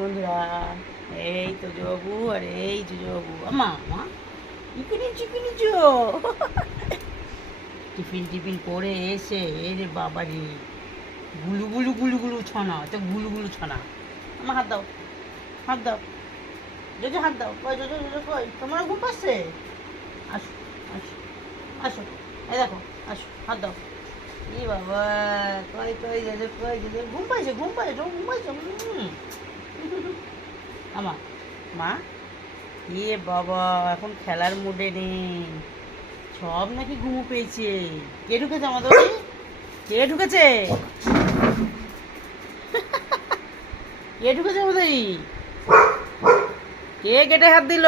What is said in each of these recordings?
বন্ধুরা, এই তো জবু আর এই যে জবু আমা আমা চিকেনি টিফিন টিফিন করে এসে এই রে বাবারি গুলু গুলু গুলু গুলু ছনা, তো গুলু গুলু ছনা। আমার হাত দাও, হাত দাও, জোজো হাত দাও। কই জোজো জোজো কই? তোমার ঘুম পাচ্ছে? আসো আসো আসো, এই দেখো, আসো হাত দাও। ই বাবা, কই কই জোজো, কই জোজো? ঘুম পাইছে, ঘুম পাইছে, ঘুম পাইছে। আমা মা, এ বাবা এখন খেলার মুডে নেই, সব নাকি ঘুমো পেয়েছে। কে ঢুকেছে আমাদের? কে ঢুকেছে? কে ঢুকেছে আমাদের? কে গেটে হাত দিল?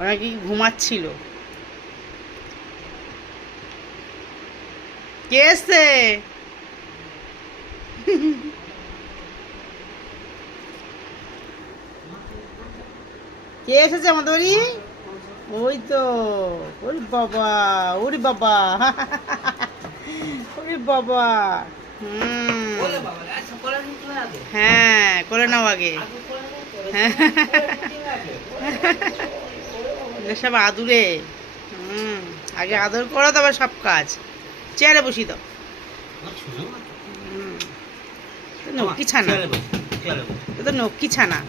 ওরা কি ঘুমাচ্ছিল? কে এসছে? কে এসেছে আমাদের? ওই তো, ওরে বাবা, ওরে বাবা, ওরে বাবা। হ্যাঁ, করে নাও আগে। সব আদুরে। আগে আদর করো, তারপর সব কাজ। চেয়ারে বসি দাও। নক্কি ছানা, তো নক্কি ছানা।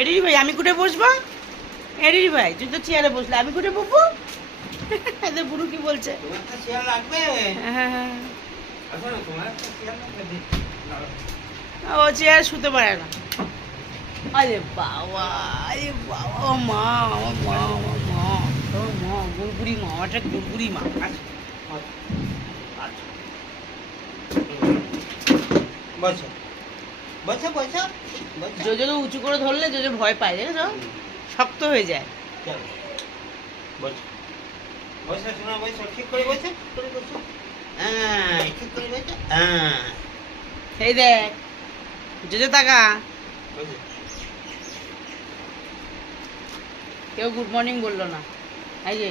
এডি ভাই, আমি কুটে বসবো? এডি ভাই, তুই তো চেয়ারে বসলে, আমি কুটে বসবো? এদের বুড়ো কি বলছে? ও চেয়ার শুতে পারে না। আরে বাবা, আরে বাবা, মা, আমার মা, আমার মা, তোর মা, গুড়গুড়ি মা, আমারটা গুড়গুড়ি মা। জোজোকে উঁচু করে ধরলে জোজো ভয় পায়, জানো, শক্ত হয়ে যায়। এই দেখ জোজো তাকা, কেউ গুড মর্নিং বললো না। এই যে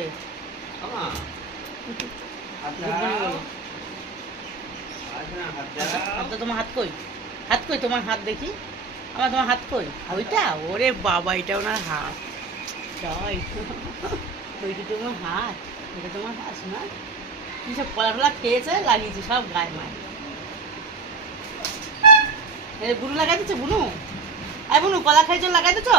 তোমার হাত কই? হাত কই তোমার? হাত দেখি আমার, তোমার হাত কই? ওইটা? ওরে বাবা, এটা ওনার হাত। ওইটা তোমার হাত, এটা তোমার হাত না? কি সব কলা ফলা খেয়েছে, লাগিয়েছে সব গায়ে মায়। বুনু লাগাই দিচ্ছে, বুনু, আই বুনু কলা খাইছ লাগাই দিচ্ছ?